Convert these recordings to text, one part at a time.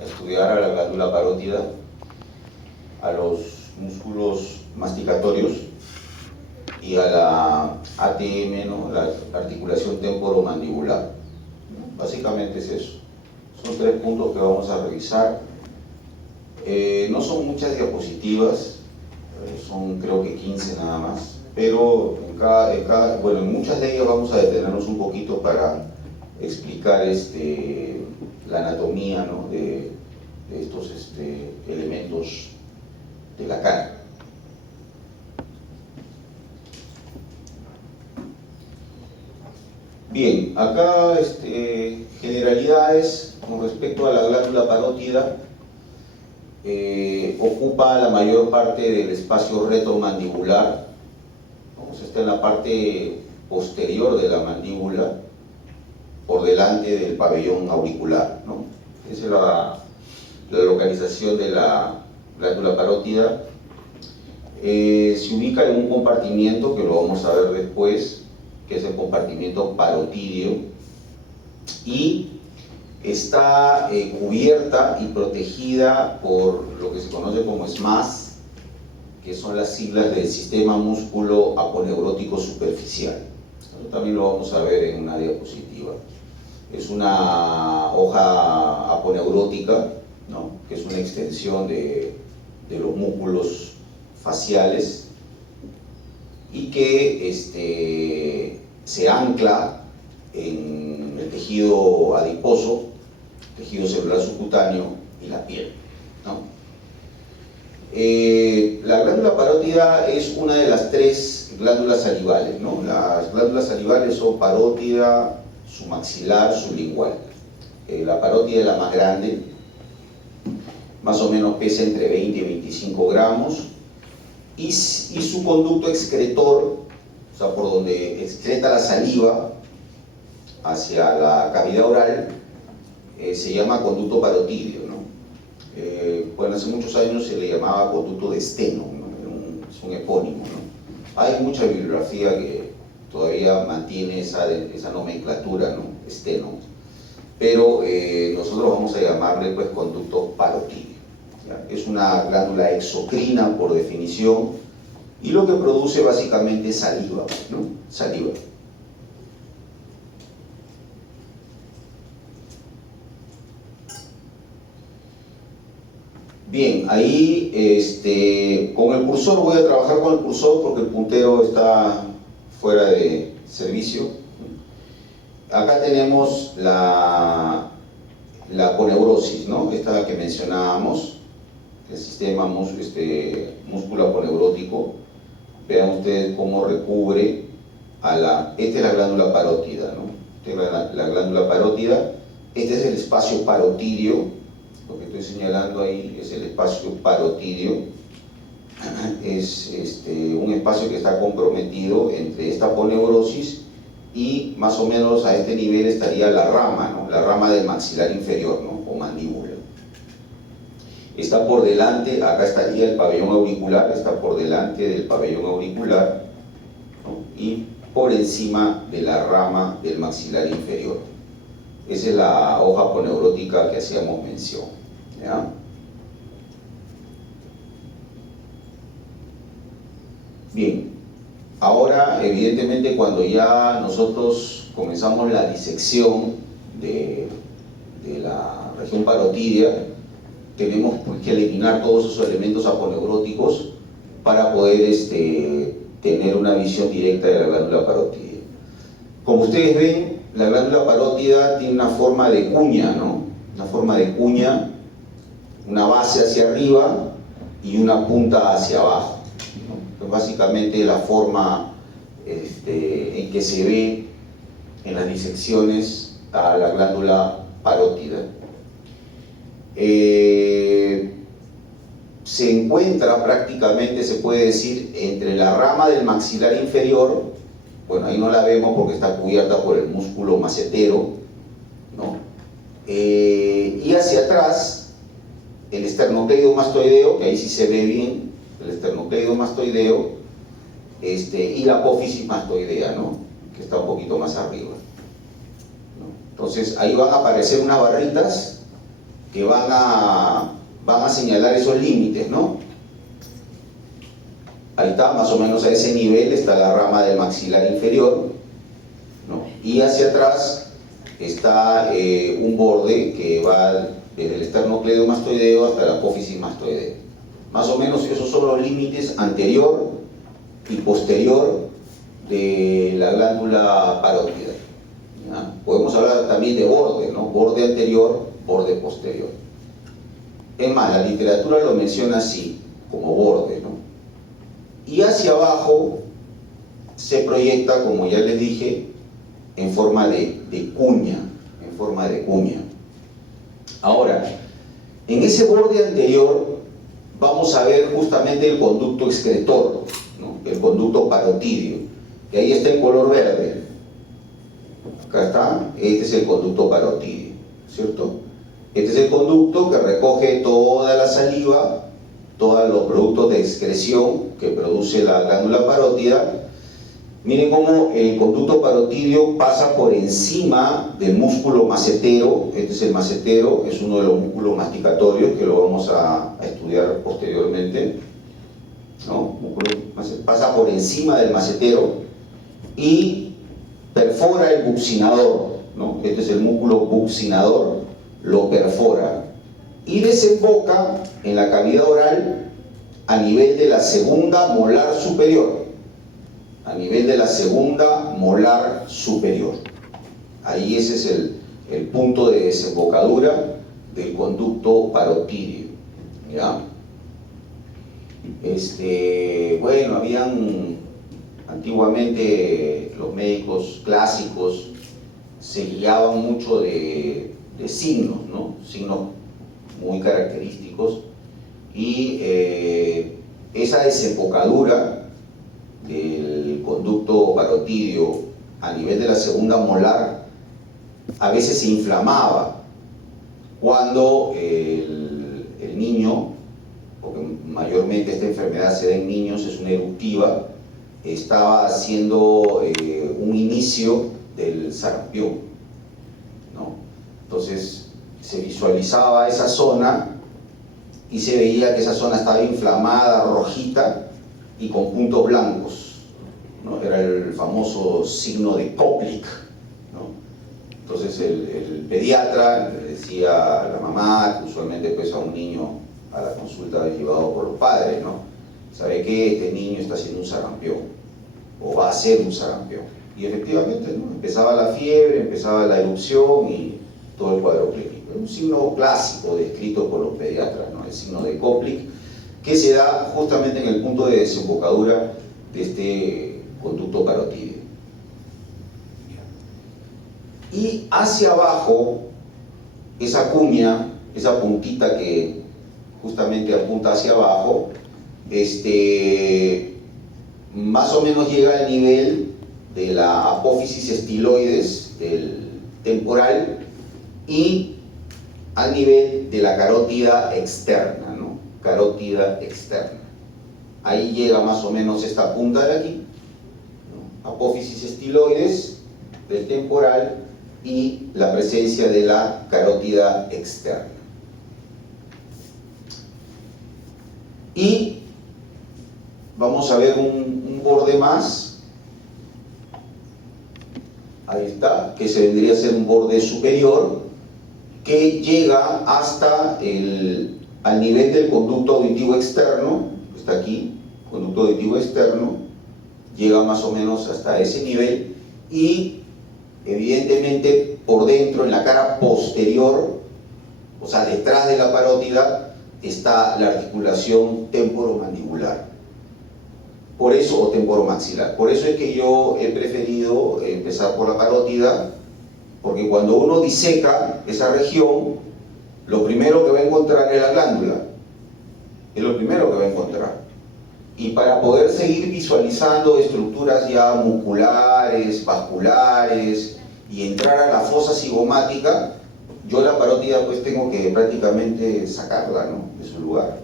a estudiar a la glándula parótida, a los músculos masticatorios y a la ATM, ¿no? La articulación temporomandibular. Básicamente es eso. Son 3 puntos que vamos a revisar. No son muchas diapositivas, son creo que 15 nada más, pero en muchas de ellas vamos a detenernos un poquito para explicar la anatomía, ¿no? de estos elementos de la cara. Bien, acá generalidades con respecto a la glándula parótida. Ocupa la mayor parte del espacio retromandibular, ¿no? Está en la parte posterior de la mandíbula, por delante del pabellón auricular, ¿no? Esa es la localización de la glándula parótida. Se ubica en un compartimiento que lo vamos a ver después, que es el compartimiento parotídeo, y está cubierta y protegida por lo que se conoce como SMAS, que son las siglas del sistema músculo aponeurótico superficial. Esto también lo vamos a ver en una diapositiva. Es una hoja aponeurótica, ¿no? Que es una extensión de los músculos faciales y que se ancla en el tejido adiposo, tejido celular subcutáneo y la piel, ¿no? La glándula parótida es una de las 3 glándulas salivales, ¿no? Las glándulas salivales son parótida, submaxilar, sublingual. La parótida es la más grande, más o menos pesa entre 20 y 25 gramos, y su conducto excretor, o sea, por donde excreta la saliva hacia la cavidad oral, se llama conducto parotídeo, ¿no? Bueno, hace muchos años se le llamaba conducto de Steno, ¿no? Es un epónimo, ¿no? Hay mucha bibliografía que todavía mantiene esa nomenclatura, ¿no? Steno, pero nosotros vamos a llamarle pues conducto parotídeo, ¿ya? Es una glándula exocrina por definición y lo que produce básicamente es saliva, ¿no? Saliva. Bien, ahí con el cursor, voy a trabajar con el cursor porque el puntero está fuera de servicio. Acá tenemos la aponeurosis, ¿no? Esta que mencionábamos, el sistema músculo aponeurótico. Vean ustedes cómo recubre esta es la glándula parótida, ¿no? Esta es la glándula parótida. Este es el espacio parotídeo. Lo que estoy señalando ahí es el espacio parotídeo. Es un espacio que está comprometido entre esta aponeurosis y más o menos a este nivel estaría la rama, ¿no? La rama del maxilar inferior, ¿no? O mandíbula. Está por delante, acá estaría el pabellón auricular, está por delante del pabellón auricular, ¿no? Y por encima de la rama del maxilar inferior. Esa es la hoja aponeurótica que hacíamos mención, ¿ya? Bien, ahora evidentemente cuando ya nosotros comenzamos la disección de la región parotídea, tenemos pues que eliminar todos esos elementos aponeuróticos para poder tener una visión directa de la glándula parótida. Como ustedes ven, la glándula parótida tiene una forma de cuña, ¿no? Una forma de cuña, una base hacia arriba y una punta hacia abajo, ¿no? Básicamente la forma en que se ve en las disecciones a la glándula parótida. Se encuentra prácticamente, se puede decir, entre la rama del maxilar inferior, bueno, ahí no la vemos porque está cubierta por el músculo macetero, ¿no? Y hacia atrás, el esternocleidomastoideo, que ahí sí se ve bien, el esternocleidomastoideo, y la apófisis mastoidea, ¿no? Que está un poquito más arriba, ¿no? Entonces, ahí van a aparecer unas barritas que van a señalar esos límites, ¿no? Ahí está, más o menos a ese nivel está la rama del maxilar inferior, ¿no? Y hacia atrás está un borde que va desde el esternocleidomastoideo hasta la apófisis mastoidea. Más o menos esos son los límites anterior y posterior de la glándula parótida. ¿Ya? Podemos hablar también de borde, ¿no? Borde anterior, borde posterior. Es más, la literatura lo menciona así, como borde, ¿no? Y hacia abajo se proyecta, como ya les dije, en forma de cuña, en forma de cuña. Ahora, en ese borde anterior vamos a ver justamente el conducto excretor, ¿no? El conducto parotidio, que ahí está en color verde. Acá está, este es el conducto parotidio, ¿cierto? Este es el conducto que recoge toda la saliva, todos los productos de excreción que produce la glándula parótida. Miren cómo el conducto parotidio pasa por encima del músculo macetero. Este es el macetero, es uno de los músculos masticatorios que lo vamos a estudiar posteriormente, ¿no? Pasa por encima del macetero y perfora el buccinador, ¿no? Este es el músculo buccinador, lo perfora y desemboca en la cavidad oral a nivel de la segunda molar superior. A nivel de la segunda molar superior. Ahí ese es el punto de desembocadura del conducto parotidio. ¿Ya? Bueno, habían antiguamente los médicos clásicos se guiaban mucho de signos, ¿no? Signos muy característicos, y esa desembocadura del conducto parotidio a nivel de la segunda molar a veces se inflamaba cuando el niño, porque mayormente esta enfermedad se da en niños, es una eruptiva, estaba haciendo un inicio del sarampión, ¿no? Entonces se visualizaba esa zona y se veía que esa zona estaba inflamada, rojita y con puntos blancos, ¿no? Era el famoso signo de Koplik, ¿no? Entonces el pediatra le decía a la mamá, que usualmente pues a un niño a la consulta es llevado por los padres, ¿no? ¿Sabe qué? Este niño está haciendo un sarampión, o va a hacer un sarampión. Y efectivamente, ¿no? Empezaba la fiebre, empezaba la erupción y todo el cuadro clínico. Es un signo clásico descrito por los pediatras, ¿no? El signo de Koplik, que se da justamente en el punto de desembocadura de este conducto parotidio. Y hacia abajo, esa cuña, esa puntita que justamente apunta hacia abajo, más o menos llega al nivel de la apófisis estiloides del temporal y al nivel de la carótida externa, ¿no? Carótida externa. Ahí llega más o menos esta punta de aquí, ¿no? Apófisis estiloides del temporal y la presencia de la carótida externa. Y vamos a ver un borde más, ahí está, que se vendría a ser un borde superior, que llega hasta al nivel del conducto auditivo externo, que está aquí, conducto auditivo externo, llega más o menos hasta ese nivel, y evidentemente por dentro, en la cara posterior, o sea, detrás de la parótida, está la articulación temporomandibular. Por eso, o temporomaxilar. Por eso es que yo he preferido empezar por la parótida, porque cuando uno diseca esa región, lo primero que va a encontrar es la glándula. Es lo primero que va a encontrar. Y para poder seguir visualizando estructuras ya musculares, vasculares, y entrar a la fosa cigomática, yo la parótida pues tengo que prácticamente sacarla, ¿no?, de su lugar.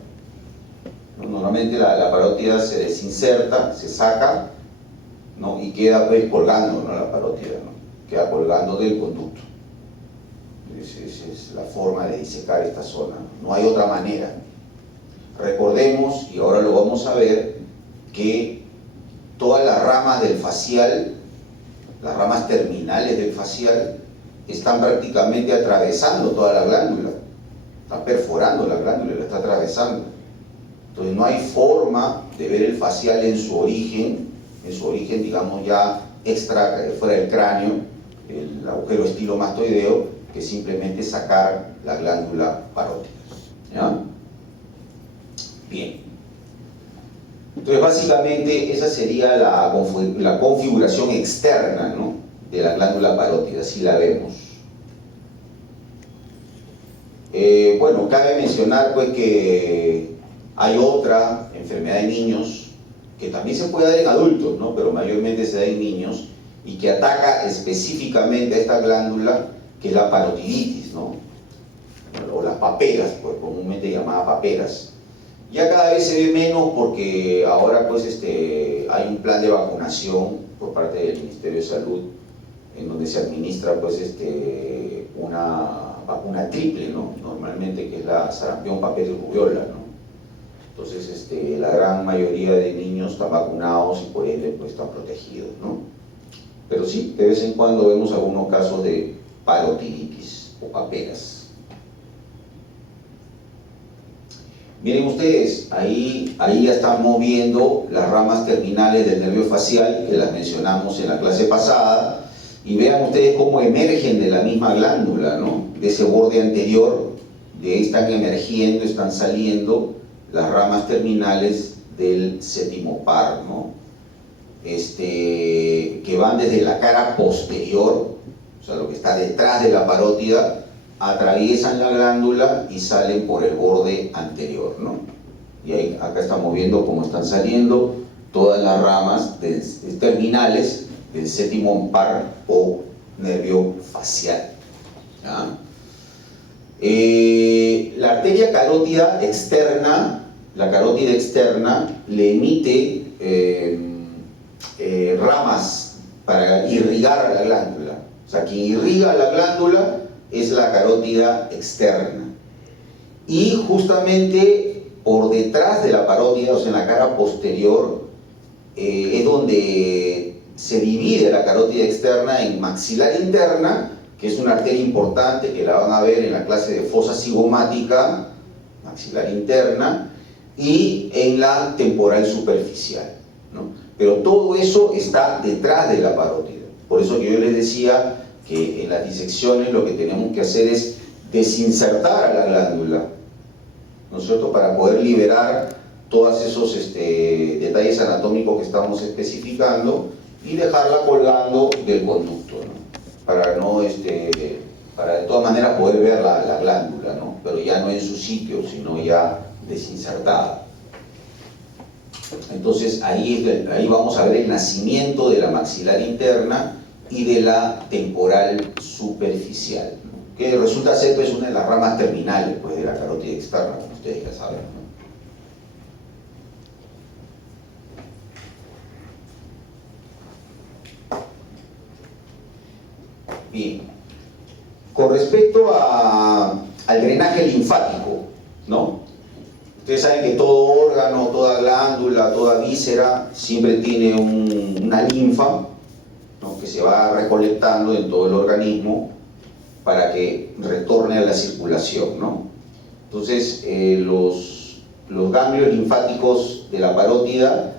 Normalmente la parótida se desinserta, se saca, ¿no?, y queda pues colgando, ¿no?, la parótida, ¿no?, queda colgando del conducto. Esa es la forma de disecar esta zona, no hay otra manera. Recordemos, y ahora lo vamos a ver, que todas las ramas del facial, las ramas terminales del facial, están prácticamente atravesando toda la glándula, está perforando la glándula, la está atravesando. Entonces no hay forma de ver el facial en su origen, digamos ya extra, fuera del cráneo, el agujero estilomastoideo, que simplemente sacar la glándula parótida. ¿Ya? Bien. Entonces básicamente esa sería la configuración externa, ¿no?, de la glándula parótida, así la vemos. Bueno, cabe mencionar pues que hay otra enfermedad en niños que también se puede dar en adultos, ¿no?, pero mayormente se da en niños y que ataca específicamente a esta glándula, que es la parotiditis, ¿no?, o las paperas, pues comúnmente llamada paperas. Ya cada vez se ve menos porque ahora pues hay un plan de vacunación por parte del Ministerio de Salud en donde se administra pues una vacuna triple, ¿no?, normalmente, que es la sarampión, papel y rubiola, ¿no? Entonces la gran mayoría de niños están vacunados y por ende pues están protegidos, ¿no? Pero sí, de vez en cuando vemos algunos casos de parotiditis o paperas. Miren ustedes, ahí ya estamos viendo las ramas terminales del nervio facial, que las mencionamos en la clase pasada, y vean ustedes cómo emergen de la misma glándula, ¿no?, de ese borde anterior. De ahí están emergiendo, están saliendo las ramas terminales del séptimo par, ¿no?, que van desde la cara posterior, o sea, lo que está detrás de la parótida, atraviesan la glándula y salen por el borde anterior, ¿no? Y ahí, acá estamos viendo cómo están saliendo todas las ramas terminales del séptimo par o nervio facial. ¿Ya? La arteria carótida externa, le emite ramas para irrigar la glándula. O sea, quien irriga la glándula es la carótida externa. Y justamente por detrás de la parótida, o sea, en la cara posterior, es donde se divide la carótida externa en maxilar interna, que es una arteria importante que la van a ver en la clase de fosa cigomática, maxilar interna, y en la temporal superficial, ¿no? Pero todo eso está detrás de la parótida. Por eso que yo les decía que en las disecciones lo que tenemos que hacer es desinsertar a la glándula, ¿no es cierto?, para poder liberar todos esos detalles anatómicos que estamos especificando y dejarla colgando del conducto, ¿no?, para de todas maneras poder ver la glándula, ¿no?, pero ya no en su sitio, sino ya desinsertada. Entonces ahí vamos a ver el nacimiento de la maxilar interna y de la temporal superficial, ¿no?, que resulta ser pues una de las ramas terminales pues, de la carótida externa, como ustedes ya saben, ¿no? Bien, con respecto al drenaje linfático, ¿no?, ustedes saben que todo órgano, toda glándula, toda víscera siempre tiene una linfa, ¿no?, que se va recolectando en todo el organismo para que retorne a la circulación, ¿no? Entonces, los ganglios linfáticos de la parótida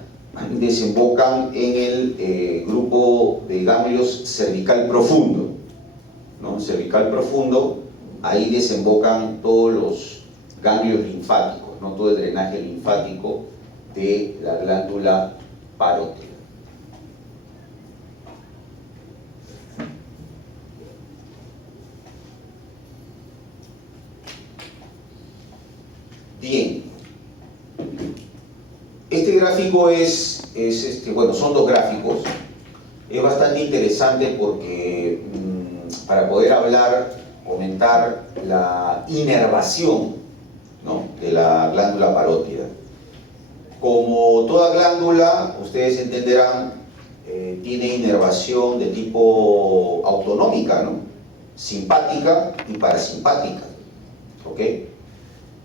desembocan en el grupo de ganglios cervical profundo, ¿no? Cervical profundo, ahí desembocan todos los ganglios linfáticos, ¿no?, todo el drenaje linfático de la glándula parótida. Bien, este gráfico bueno, son dos gráficos. Es bastante interesante porque para poder comentar la inervación, ¿no?, de la glándula parótida. Como toda glándula, ustedes entenderán, tiene inervación de tipo autonómica, ¿no? simpática y parasimpática, ¿ok?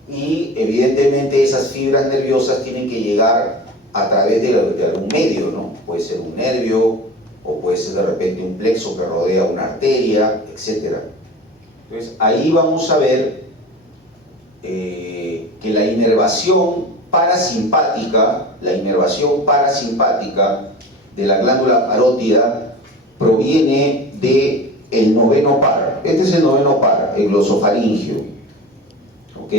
Y evidentemente esas fibras nerviosas tienen que llegar a través de algún medio, ¿no? Puede ser un nervio, o puede ser de repente un plexo que rodea una arteria, etc. Entonces ahí vamos a ver que la inervación parasimpática de la glándula parótida proviene del noveno par. Este es el noveno par, el glosofaringio, ¿ok?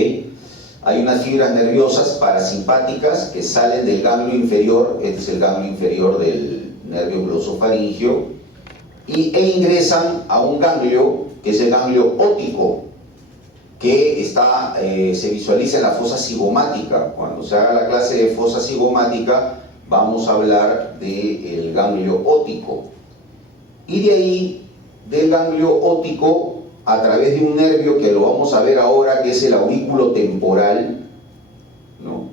Hay unas fibras nerviosas parasimpáticas que salen del ganglio inferior, este es el ganglio inferior del nervio glosofaringio, e ingresan a un ganglio que es el ganglio óptico, que se visualiza en la fosa cigomática. Cuando se haga la clase de fosa cigomática vamos a hablar del ganglio óptico. Y de ahí, del ganglio óptico, a través de un nervio que lo vamos a ver ahora, que es el aurículo temporal, ¿no?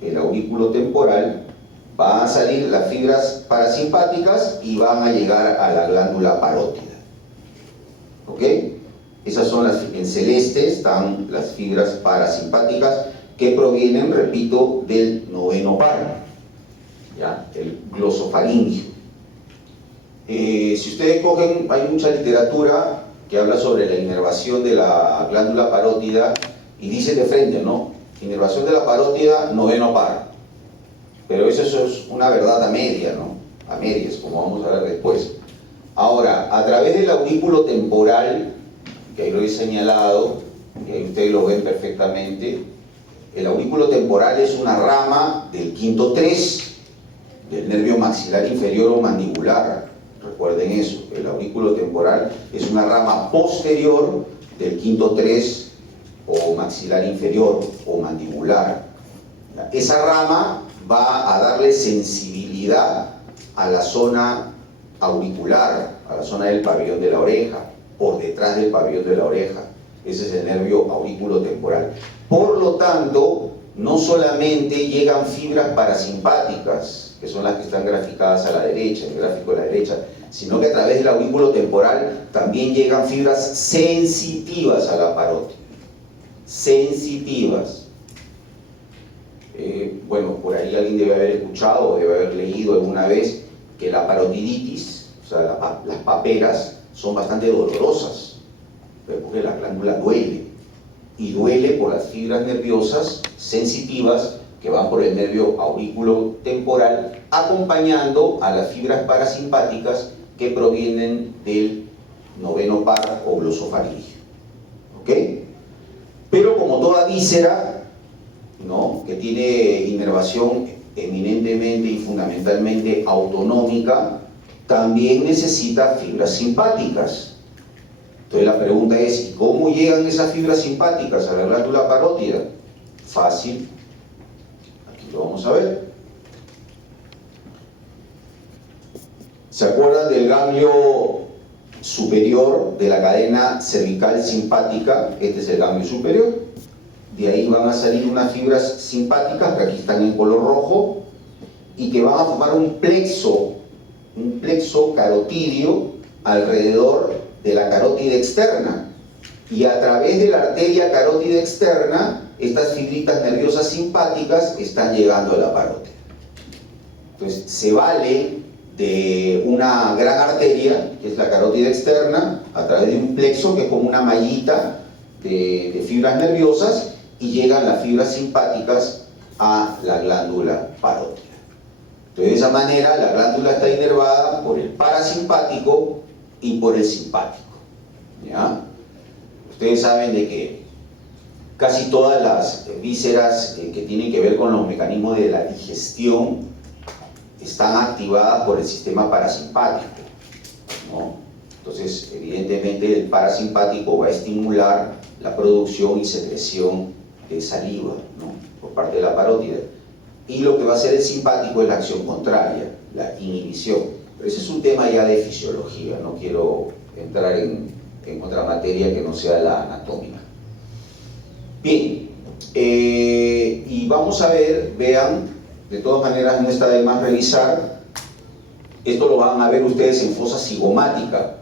El aurículo temporal, van a salir las fibras parasimpáticas y van a llegar a la glándula parótida. ¿Ok? Esas son en celeste están las fibras parasimpáticas que provienen, repito, del noveno par, ¿ya? El glosofaringio. Si ustedes cogen, hay mucha literatura que habla sobre la inervación de la glándula parótida y dice de frente, ¿no? Inervación de la parótida, noveno par. Pero eso es una verdad a media, ¿no? A medias, como vamos a ver después. Ahora, a través del aurículo temporal, que ahí lo he señalado, y ahí ustedes lo ven perfectamente, el aurículo temporal es una rama del quinto 3 del nervio maxilar inferior o mandibular. Recuerden eso, el aurículo temporal es una rama posterior del quinto 3 o maxilar inferior o mandibular. Esa rama va a darle sensibilidad a la zona auricular, a la zona del pabellón de la oreja, por detrás del pabellón de la oreja. Ese es el nervio aurículo temporal. Por lo tanto, no solamente llegan fibras parasimpáticas, que son las que están graficadas a la derecha, en el gráfico de la derecha, sino que a través del aurículo temporal también llegan fibras sensitivas a la parótida. Sensitivas. Bueno, por ahí alguien debe haber escuchado o debe haber leído alguna vez que la parotiditis, o sea, las paperas, son bastante dolorosas, porque la glándula duele, y duele por las fibras nerviosas sensitivas que van por el nervio aurículo temporal, acompañando a las fibras parasimpáticas que provienen del noveno par o glosofaringio. ¿Ok? Pero como toda víscera, ¿no?, que tiene inervación eminentemente y fundamentalmente autonómica, también necesita fibras simpáticas. Entonces la pregunta es, ¿cómo llegan esas fibras simpáticas a la glándula parótida? Fácil. Aquí lo vamos a ver. ¿Se acuerdan del ganglio superior de la cadena cervical simpática? Este es el ganglio superior. De ahí van a salir unas fibras simpáticas, que aquí están en color rojo, y que van a formar un plexo carotídeo alrededor de la carótida externa, y a través de la arteria carótida externa estas fibritas nerviosas simpáticas están llegando a la parótida. Entonces se vale de una gran arteria, que es la carótida externa, a través de un plexo que es como una mallita de fibras nerviosas, y llegan las fibras simpáticas a la glándula parótida. Entonces, de esa manera, la glándula está inervada por el parasimpático y por el simpático. ¿Ya? Ustedes saben de que casi todas las vísceras que tienen que ver con los mecanismos de la digestión están activadas por el sistema parasimpático, ¿no? Entonces, evidentemente, el parasimpático va a estimular la producción y secreción de saliva, ¿no?, por parte de la parótida. Y lo que va a hacer el simpático es la acción contraria, la inhibición. Pero ese es un tema ya de fisiología, no quiero entrar en otra materia que no sea la anatómica. Bien, y vamos a ver, vean, de todas maneras no está de más revisar, esto lo van a ver ustedes en fosa cigomática,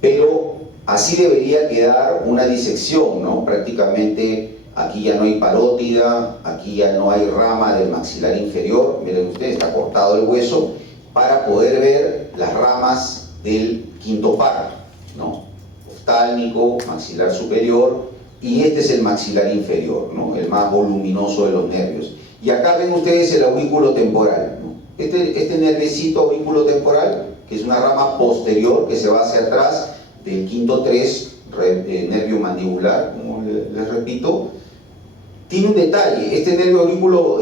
pero Así debería quedar una disección, ¿no? Prácticamente aquí ya no hay parótida, aquí ya no hay rama del maxilar inferior, miren ustedes, está cortado el hueso, para poder ver las ramas del quinto par, ¿no? Oftálmico, maxilar superior, y este es el maxilar inferior, ¿no? El más voluminoso de los nervios. Y acá ven ustedes el aurículo temporal, ¿no? Este nerviecito aurículo temporal, que es una rama posterior que se va hacia atrás del quinto 3, nervio mandibular, como les repito, tiene un detalle. Este nervio aurículo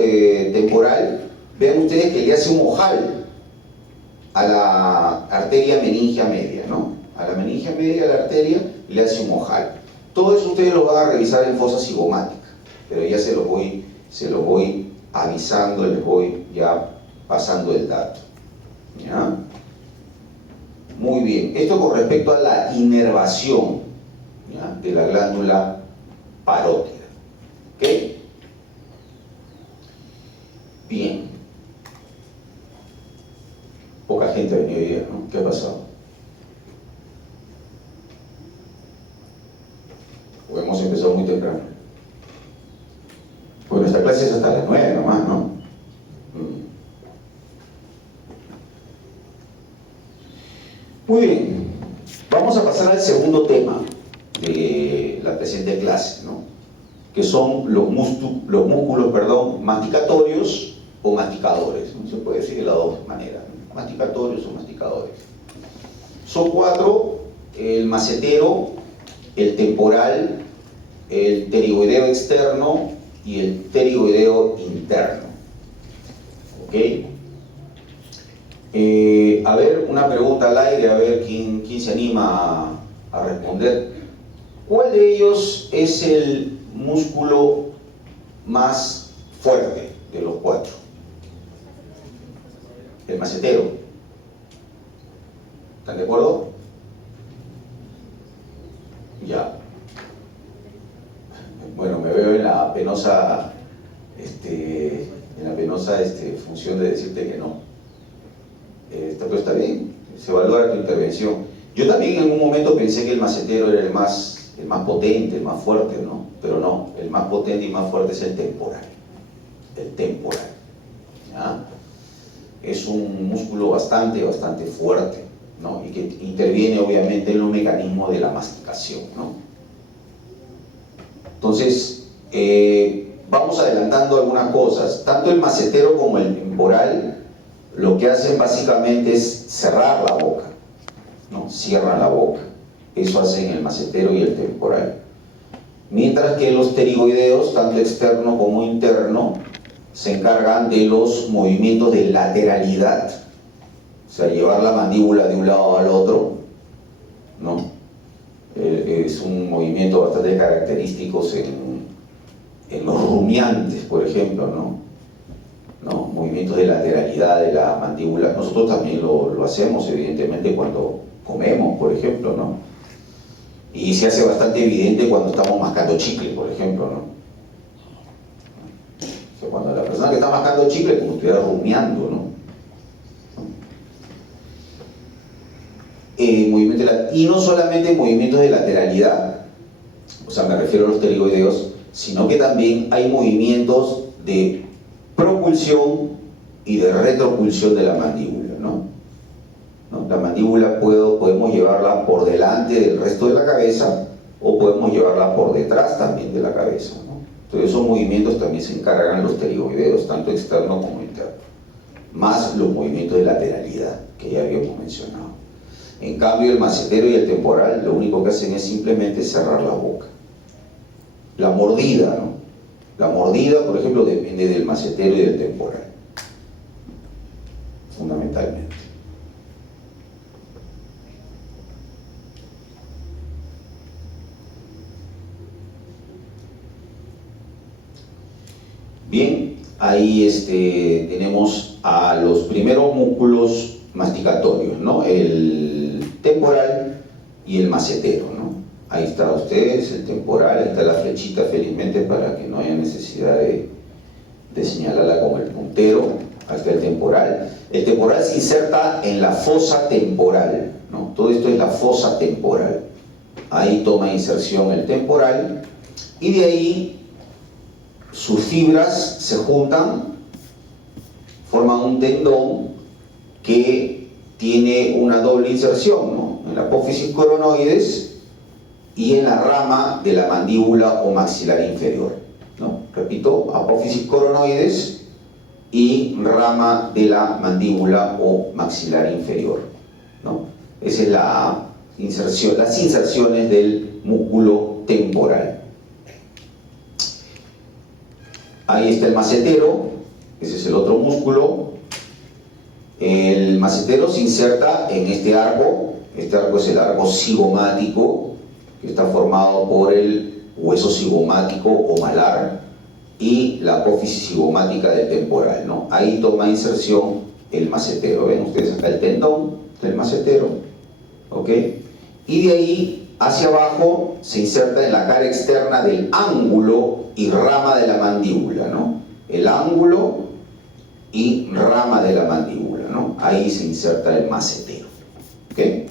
temporal, vean ustedes que le hace un ojal a la arteria meningia media, ¿no? A la meningia media, a la arteria, le hace un ojal. Todo eso ustedes lo van a revisar en fosa cigomática, pero ya se lo voy avisando, les voy ya pasando el dato. ¿Ya? Muy bien, esto con respecto a la inervación, ¿ya?, de la glándula parótida. ¿Ok? Bien. Poca gente ha venido hoy día, ¿no? ¿Qué ha pasado? O hemos empezado muy temprano. Bueno, esta clase es hasta las 9 nomás, ¿no? Muy bien, vamos a pasar al segundo tema de la presente clase, ¿no? Que son los músculos masticatorios o masticadores, ¿no? Se puede decir de las dos maneras, ¿no? Masticatorios o masticadores. Son 4: el macetero, el temporal, el pterigoideo externo y el pterigoideo interno. ¿Ok? A ver, una pregunta al aire, a ver quién se anima a responder. ¿Cuál de ellos es el músculo más fuerte de los 4? El macetero. ¿Están de acuerdo? Ya. Bueno, me veo en la penosa función de decirte que no. Pero está bien, se valora tu intervención. Yo también en un momento pensé que el macetero era el más potente, el más fuerte, ¿no? Pero no, el más potente y más fuerte es el temporal. El temporal. ¿Ya? Es un músculo bastante fuerte, ¿no? Y que interviene obviamente en los mecanismos de la masticación, ¿no? Entonces, vamos adelantando algunas cosas. Tanto el macetero como el temporal lo que hacen básicamente es cerrar la boca, ¿no? Cierran la boca. Eso hacen el macetero y el temporal. Mientras que los pterigoideos, tanto externo como interno, se encargan de los movimientos de lateralidad, o sea, llevar la mandíbula de un lado al otro, ¿no? Es un movimiento bastante característico en los rumiantes, por ejemplo, ¿no? Movimientos de lateralidad de la mandíbula. Nosotros también lo hacemos, evidentemente, cuando comemos, por ejemplo, ¿no? Y se hace bastante evidente cuando estamos mascando chicle, por ejemplo, ¿no? O sea, cuando la persona que está mascando chicle, como estuviera rumiando, ¿no? Y no solamente movimientos de lateralidad, o sea, me refiero a los pterigoideos, sino que también hay movimientos de propulsión y de retropulsión de la mandíbula, ¿no? La mandíbula podemos llevarla por delante del resto de la cabeza o podemos llevarla por detrás también de la cabeza, ¿no? Entonces esos movimientos también se encargan los pterigoideos, tanto externo como interno, más los movimientos de lateralidad que ya habíamos mencionado. En cambio, el macetero y el temporal lo único que hacen es simplemente cerrar la boca. La mordida, ¿no? La mordida, por ejemplo, depende del macetero y del temporal, fundamentalmente. Bien, ahí tenemos a los primeros músculos masticatorios, ¿no? El temporal y el macetero, ¿no? Ahí está ustedes, el temporal, ahí está la flechita felizmente para que no haya necesidad de señalarla como el puntero. Ahí está el temporal. El temporal se inserta en la fosa temporal, ¿no? Todo esto es la fosa temporal. ahí toma inserción el temporal, y de ahí sus fibras se juntan, forman un tendón que tiene una doble inserción, ¿no? En la apófisis coronoides y en la rama de la mandíbula o maxilar inferior, ¿no? Repito, apófisis coronoides y rama de la mandíbula o maxilar inferior, ¿no? Esa es la inserción, las inserciones del músculo temporal. Ahí está el macetero, ese es el otro músculo. El macetero se inserta en este arco es el arco cigomático, que está formado por el hueso cigomático o malar y la apófisis cigomática del temporal, ¿no? Ahí toma inserción el macetero. ¿Ven ustedes acá el tendón del macetero? ¿Ok? Y de ahí hacia abajo se inserta en la cara externa del ángulo y rama de la mandíbula, ¿no? El ángulo y rama de la mandíbula, ¿no? Ahí se inserta el macetero. ¿Ok?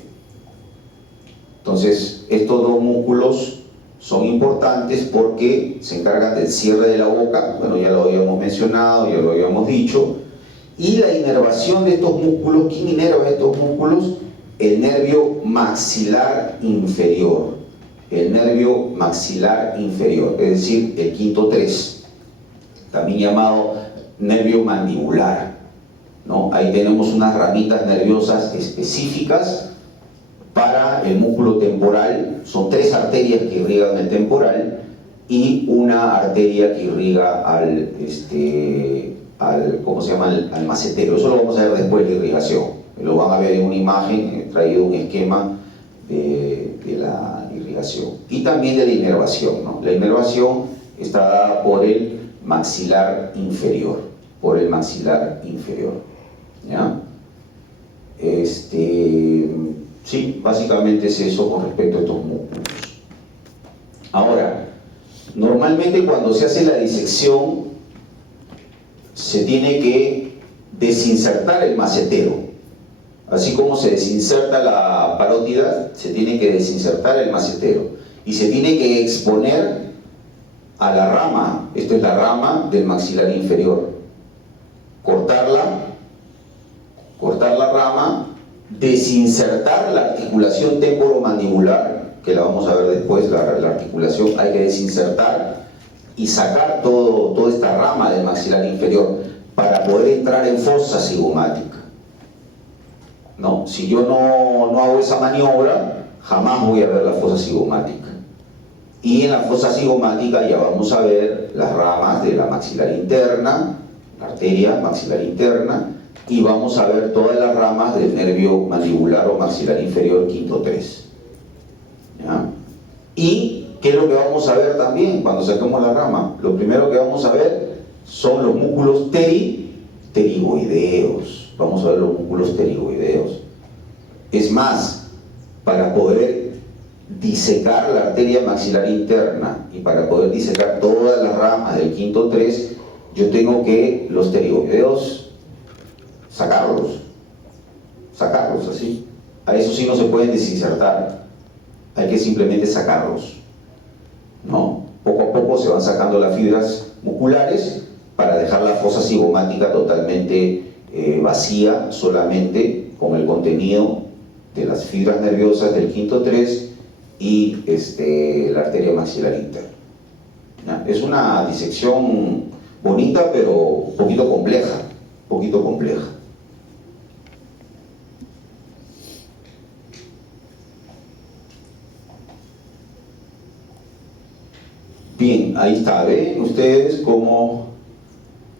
Entonces, estos dos músculos son importantes porque se encargan del cierre de la boca, bueno, ya lo habíamos mencionado, ya lo habíamos dicho, y la inervación de estos músculos. ¿Quién inerva estos músculos? El nervio maxilar inferior, el nervio maxilar inferior, es decir, el quinto 3, también llamado nervio mandibular, ¿no? Ahí tenemos unas ramitas nerviosas específicas para el músculo temporal. Son 3 arterias que irrigan el temporal y una arteria que irriga al ¿cómo se llama? Al macetero. Eso lo vamos a ver después de la irrigación. Lo van a ver en una imagen, he traído un esquema de la irrigación y también de la inervación, ¿no? La inervación está dada por el maxilar inferior, ¿ya? Sí, básicamente es eso con respecto a estos músculos. Ahora, normalmente cuando se hace la disección se tiene que desinsertar el macetero. Así como se desinserta la parótida, se tiene que desinsertar el macetero y se tiene que exponer a la rama. Esto es la rama del maxilar inferior. Cortar la rama, desinsertar la articulación temporomandibular, que la vamos a ver después. La articulación hay que desinsertar y sacar toda esta rama del maxilar inferior para poder entrar en fosa cigomática. No, si yo no hago esa maniobra, jamás voy a ver la fosa cigomática. Y en la fosa cigomática ya vamos a ver las ramas de la maxilar interna, la arteria maxilar interna, y vamos a ver todas las ramas del nervio mandibular o maxilar inferior quinto 3. ¿Ya? ¿Y qué es lo que vamos a ver también cuando saquemos la rama? Lo primero que vamos a ver son los músculos pterigoideos. Vamos a ver los músculos pterigoideos. Es más, para poder disecar la arteria maxilar interna y para poder disecar todas las ramas del quinto 3, yo tengo que los pterigoideos sacarlos así. A eso sí no se pueden desinsertar, hay que simplemente sacarlos, ¿no? Poco a poco se van sacando las fibras musculares para dejar la fosa cigomática totalmente vacía, solamente con el contenido de las fibras nerviosas del quinto 3 y la arteria maxilar interna. ¿Ya? Es una disección bonita, pero un poquito compleja. Bien, ahí está, ven ustedes cómo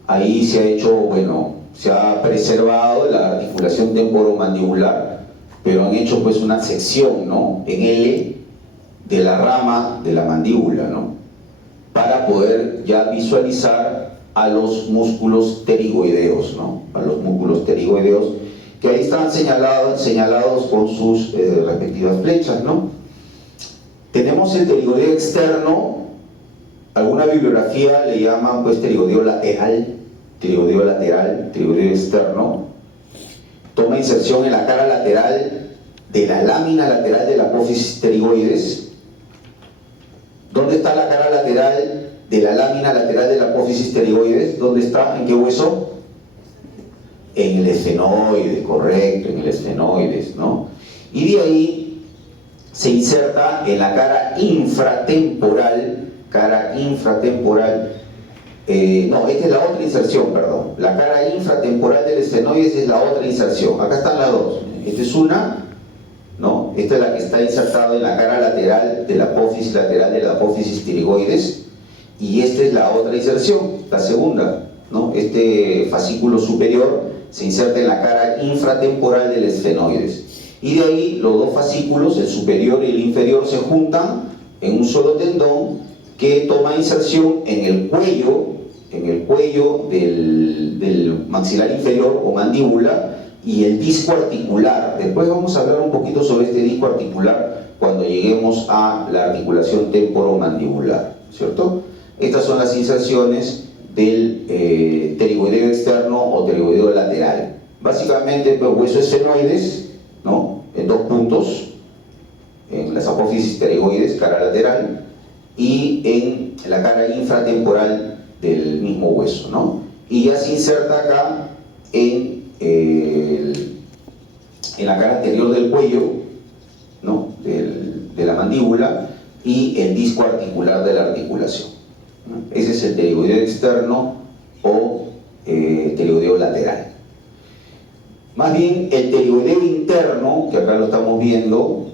ahí se ha hecho, bueno, se ha preservado la articulación temporomandibular, pero han hecho pues una sección, ¿no?, en L de la rama de la mandíbula, ¿no?, para poder ya visualizar a los músculos pterigoideos, ¿no?, a los músculos pterigoideos, que ahí están señalados con sus respectivas flechas, ¿no? Tenemos el pterigoideo externo. Alguna bibliografía le llaman pues pterigoideo lateral, pterigoideo externo. Toma inserción en la cara lateral de la lámina lateral de la apófisis pterigoides ¿Dónde está la cara lateral de la lámina lateral de la apófisis pterigoides? ¿Dónde está? ¿En qué hueso? En el esfenoides, correcto, en el esfenoides, ¿no? Y de ahí se inserta en la cara infratemporal, no, esta es la otra inserción, perdón. La cara infratemporal del esfenoides es la otra inserción. Acá están las dos. Esta es una, ¿no? Esta es la que está insertada en la cara lateral de la apófisis pterigoides. Y esta es la otra inserción, la segunda, ¿no? Este fascículo superior se inserta en la cara infratemporal del esfenoides. Y de ahí los dos fascículos, el superior y el inferior, se juntan en un solo tendón que toma inserción en el cuello del maxilar inferior o mandíbula y el disco articular. Después vamos a hablar un poquito sobre este disco articular cuando lleguemos a la articulación temporomandibular, ¿cierto? Estas son las inserciones del pterigoideo externo o pterigoideo lateral. Básicamente, pues, hueso esfenoides, ¿no? En dos puntos, en las apófisis pterigoides, cara lateral, y en la cara infratemporal del mismo hueso, ¿no? Y ya se inserta acá en la cara anterior del cuello, ¿no? De la mandíbula y el disco articular de la articulación, ¿no? Ese es el pterigoideo externo o pterigoideo lateral. Más bien el pterigoideo interno, que acá lo estamos viendo,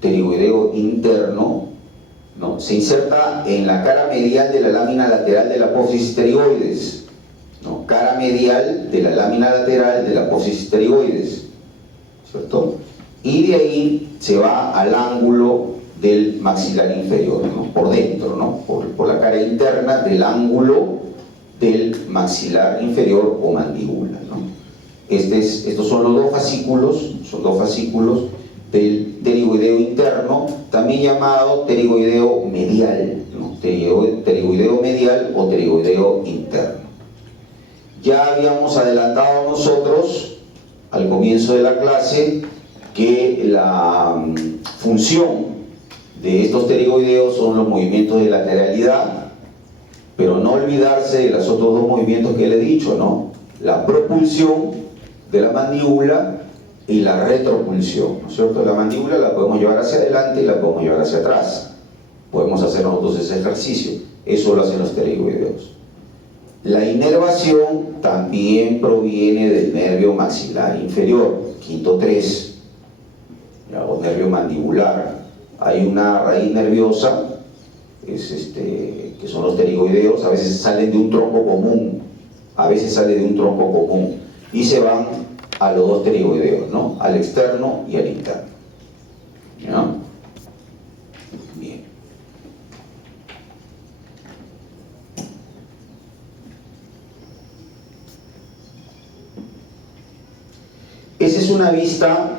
pterigoideo interno, ¿no? Se inserta en la cara medial de la lámina lateral de la apófisis pterigoides, ¿no? Cara medial de la lámina lateral de la apófisis pterigoides, ¿cierto? Y de ahí se va al ángulo del maxilar inferior, ¿no? Por dentro, ¿no? Por la cara interna del ángulo del maxilar inferior o mandíbula, ¿no? Estos son los dos fascículos del pterigoideo interno, también llamado pterigoideo medial, ¿no? Pterigoideo medial o pterigoideo interno. Ya habíamos adelantado nosotros al comienzo de la clase que la función de estos pterigoideos son los movimientos de lateralidad, pero no olvidarse de los otros dos movimientos que le he dicho, ¿no? La propulsión de la mandíbula y la retropulsión, ¿no es cierto? La mandíbula la podemos llevar hacia adelante y la podemos llevar hacia atrás. Podemos hacer nosotros ese ejercicio. Eso lo hacen los pterigoideos. La inervación también proviene del nervio maxilar inferior, quinto 3, o nervio mandibular. Hay una raíz nerviosa, que son los pterigoideos, a veces salen de un tronco común, y se van a los dos pterigoideos, ¿no? Al externo y al interno, ¿ya? Bien. Esa es una vista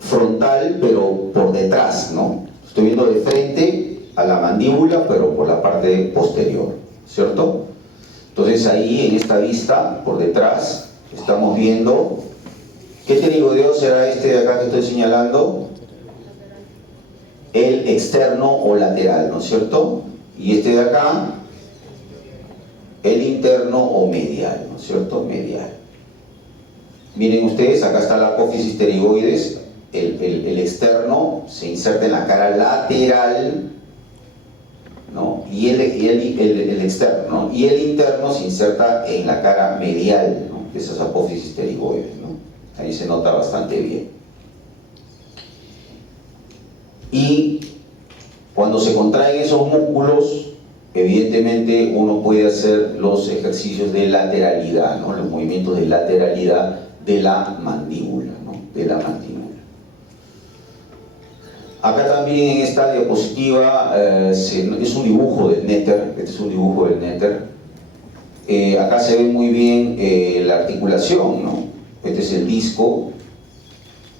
frontal, pero por detrás, ¿no? Estoy viendo de frente a la mandíbula, pero por la parte posterior, ¿cierto? Entonces ahí, en esta vista, por detrás, estamos viendo, ¿qué pterigoideo será este de acá que estoy señalando? El externo o lateral, ¿no es cierto? Y este de acá, el interno o medial, ¿no es cierto? Medial. Miren ustedes, acá está la apófisis pterigoides, el externo se inserta en la cara lateral, ¿no? Y el externo, ¿no? Y el interno se inserta en la cara medial, ¿no? De esas apófisis pterigoides, ¿no? Ahí se nota bastante bien. Y cuando se contraen esos músculos, evidentemente uno puede hacer los ejercicios de lateralidad, ¿no? Los movimientos de lateralidad de la mandíbula, ¿no? De la mandíbula. Acá también en esta diapositiva es un dibujo del néter, este es un dibujo del néter. Acá se ve muy bien la articulación, ¿no? Este es el disco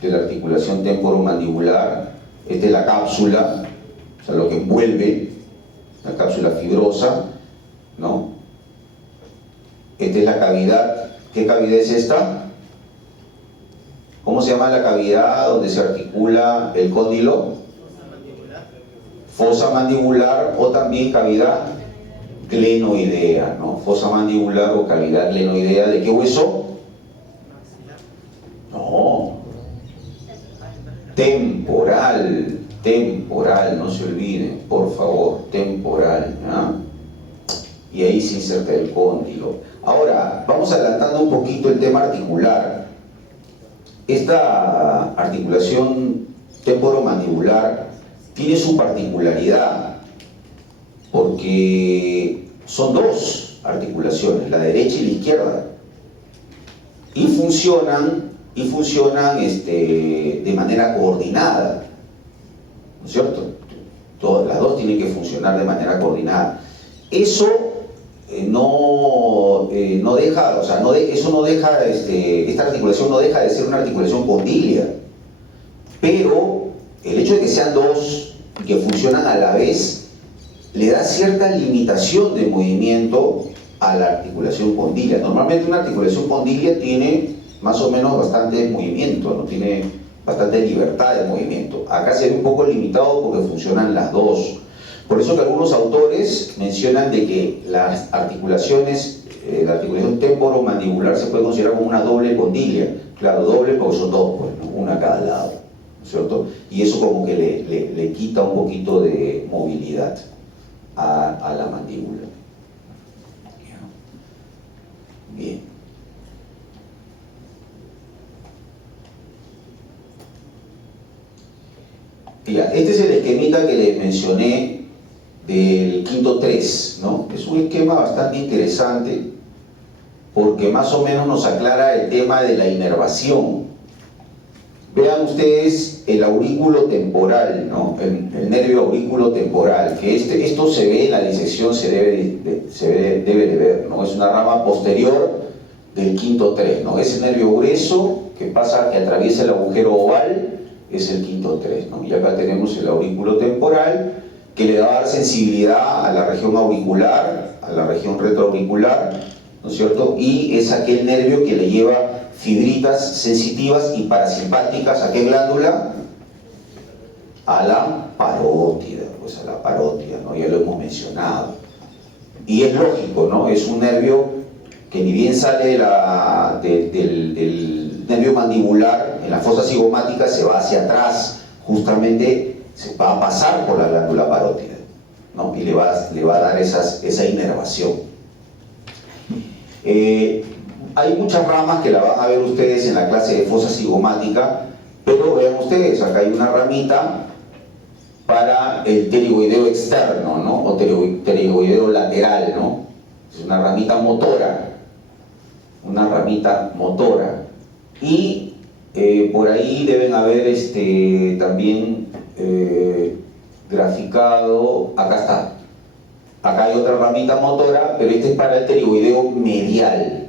de la articulación temporomandibular, esta es la cápsula, o sea, lo que envuelve, la cápsula fibrosa, ¿no? Esta es la cavidad. ¿Qué cavidad es esta? ¿Cómo se llama la cavidad donde se articula el cóndilo? fosa mandibular o también cavidad glenoidea, ¿no? Fosa mandibular o cavidad glenoidea, ¿de qué hueso? No, temporal, temporal, no se olviden, por favor, temporal, ¿ya? Y ahí se inserta el cóndilo. Ahora, vamos adelantando un poquito el tema articular. Esta articulación temporomandibular tiene su particularidad, porque son dos articulaciones, la derecha y la izquierda, y funcionan de manera coordinada, ¿no es cierto? Las dos tienen que funcionar de manera coordinada. Eso no deja, o sea, eso no deja, esta articulación no deja de ser una articulación condilia, pero el hecho de que sean dos y que funcionan a la vez le da cierta limitación de movimiento a la articulación condilia. Normalmente una articulación condilia tiene más o menos bastante movimiento, ¿no? Tiene bastante libertad de movimiento. Acá se ve un poco limitado porque funcionan las dos. Por eso que algunos autores mencionan de que las articulaciones, la articulación temporomandibular se puede considerar como una doble condilia. Claro, doble porque son dos, pues, ¿no? Una a cada lado, ¿no es cierto? Y eso como que le quita un poquito de movilidad a la mandíbula. Bien. Ya, este es el esquemita que les mencioné del quinto 3, ¿no? Es un esquema bastante interesante porque más o menos nos aclara el tema de la inervación. Vean ustedes el aurículo temporal, ¿no? El nervio aurículo temporal, que esto se ve en la disección, se debe de ver, ¿no? Es una rama posterior del quinto 3, ¿no? Ese nervio grueso que atraviesa el agujero oval es el quinto 3, ¿no? Y acá tenemos el aurículo temporal, que le va a dar sensibilidad a la región auricular, a la región retroauricular, ¿no es cierto? Y es aquel nervio que le lleva fibritas sensitivas y parasimpáticas ¿a qué glándula? A la parótida, pues a la parótida, ¿no? Ya lo hemos mencionado. Y es lógico, ¿no? Es un nervio que ni bien sale del nervio mandibular, en la fosa cigomática se va hacia atrás, justamente se va a pasar por la glándula parótida, ¿no? Y le va a dar esa inervación. Hay muchas ramas que la van a ver ustedes en la clase de fosa cigomática, pero vean ustedes, acá hay una ramita para el pterigoideo externo, ¿no? O pterigoideo lateral, ¿no? Es una ramita motora, y por ahí deben haber también graficado, acá está, acá hay otra ramita motora, pero este es para el pterigoideo medial.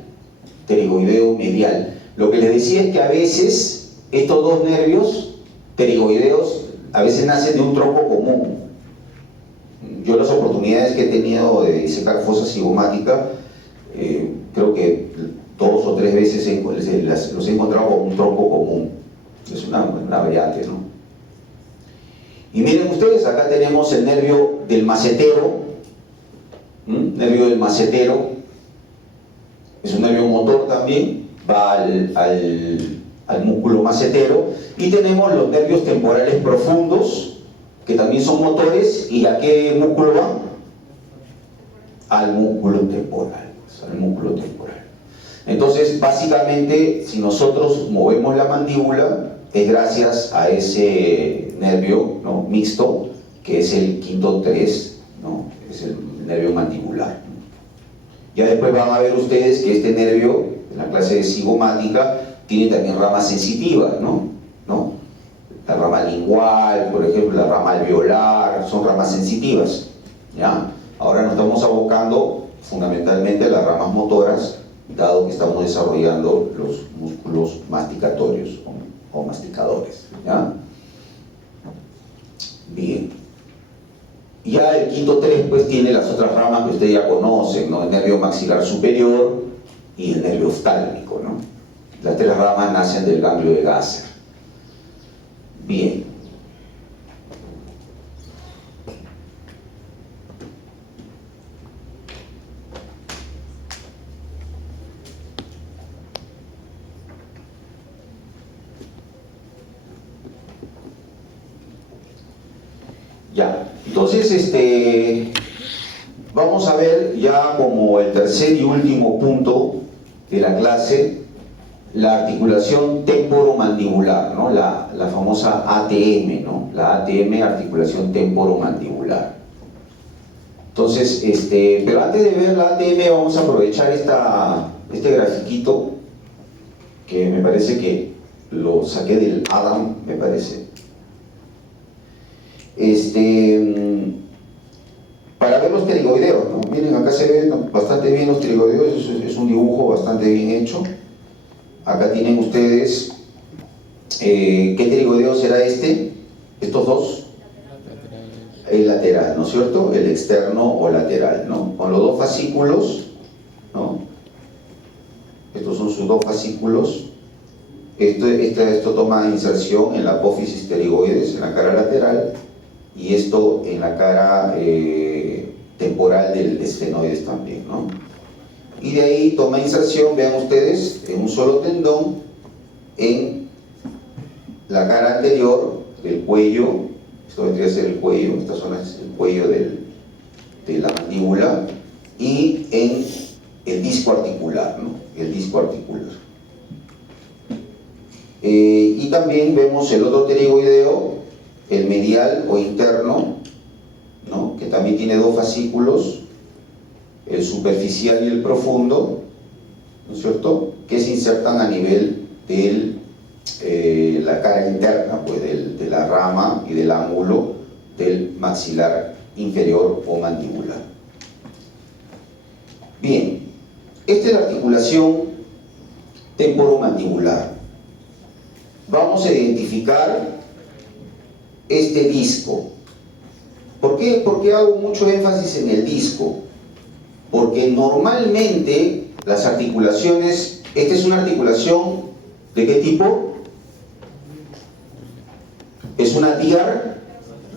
Lo que les decía es que a veces estos dos nervios pterigoideos a veces nacen de un tronco común. Yo las oportunidades que he tenido de disecar fosa cigomática, creo que 2 o 3 veces los he encontrado con un tronco común. Es una variante, ¿no? Y miren ustedes, acá tenemos el nervio del macetero. Nervio del macetero es un nervio motor también, va al músculo macetero, y tenemos los nervios temporales profundos, que también son motores. ¿Y a qué músculo van? Al músculo temporal, Entonces, básicamente, si nosotros movemos la mandíbula, es gracias a ese nervio, ¿no? Mixto, que es el quinto 3, ¿no? Es el nervio mandibular. Ya después van a ver ustedes que este nervio, en la clase de cigomática, tiene también ramas sensitivas, ¿no? La rama lingual, por ejemplo, la rama alveolar, son ramas sensitivas, ¿ya? Ahora nos estamos abocando fundamentalmente a las ramas motoras, dado que estamos desarrollando los músculos masticatorios o masticadores, ¿ya? Bien. Ya el quinto 3 pues tiene las otras ramas que ustedes ya conocen, ¿no? El nervio maxilar superior y el nervio oftálmico, ¿no? Las 3 ramas nacen del ganglio de Gasser. Bien. Entonces, vamos a ver ya como el tercer y último punto de la clase, la articulación temporomandibular, ¿no? La famosa ATM, ¿no? La ATM, articulación temporomandibular. Entonces, pero antes de ver la ATM vamos a aprovechar este grafiquito que me parece que lo saqué del Adam, me parece. Para ver los pterigoideos, ¿no? Miren, acá se ven bastante bien los pterigoideos, es un dibujo bastante bien hecho. Acá tienen ustedes, ¿qué pterigoideo será este? Estos dos. El lateral, ¿no es cierto? El externo o lateral, ¿no? Con los dos fascículos, ¿no? Estos son sus dos fascículos. Esto toma inserción en la apófisis pterigoides, en la cara lateral, y esto en la cara temporal del esfenoides también, ¿no? Y de ahí toma inserción, vean ustedes, en un solo tendón, en la cara anterior del cuello. Esto vendría a ser el cuello, esta zona es el cuello de la mandíbula, y en el disco articular, ¿no? El disco articular. Y también vemos el otro pterigoideo, el medial o interno, ¿no? Que también tiene dos fascículos, el superficial y el profundo, ¿no es cierto?, que se insertan a nivel de la cara interna, pues, de la rama y del ángulo del maxilar inferior o mandibular. Bien, esta es la articulación temporomandibular. Vamos a identificar este disco. ¿Por qué hago mucho énfasis en el disco? Porque normalmente las articulaciones, esta es una articulación ¿de qué tipo? Es una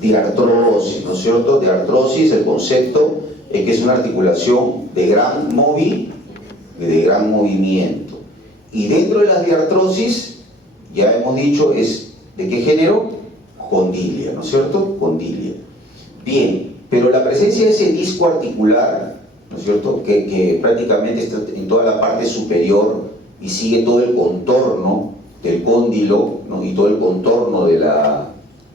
diartrosis, ¿no es cierto? Diartrosis, el concepto es que es una articulación de gran movimiento. Y dentro de las diartrosis, ya hemos dicho, es ¿de qué género? Condilia, ¿no es cierto? Condilia. Bien, pero la presencia de ese disco articular, ¿no es cierto?, que prácticamente está en toda la parte superior y sigue todo el contorno del cóndilo, ¿no?, y todo el contorno de la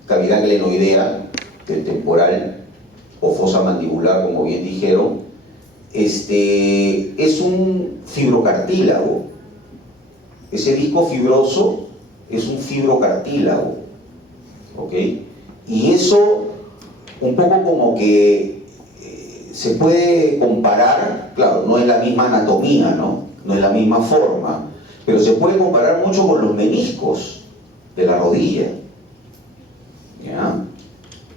cavidad glenoidea, del temporal o fosa mandibular, como bien dijeron, es un fibrocartílago. Ese disco fibroso es un fibrocartílago, ¿ok? Y eso un poco como que se puede comparar, claro, no es la misma anatomía, ¿no? No es la misma forma, pero se puede comparar mucho con los meniscos de la rodilla, ¿ya?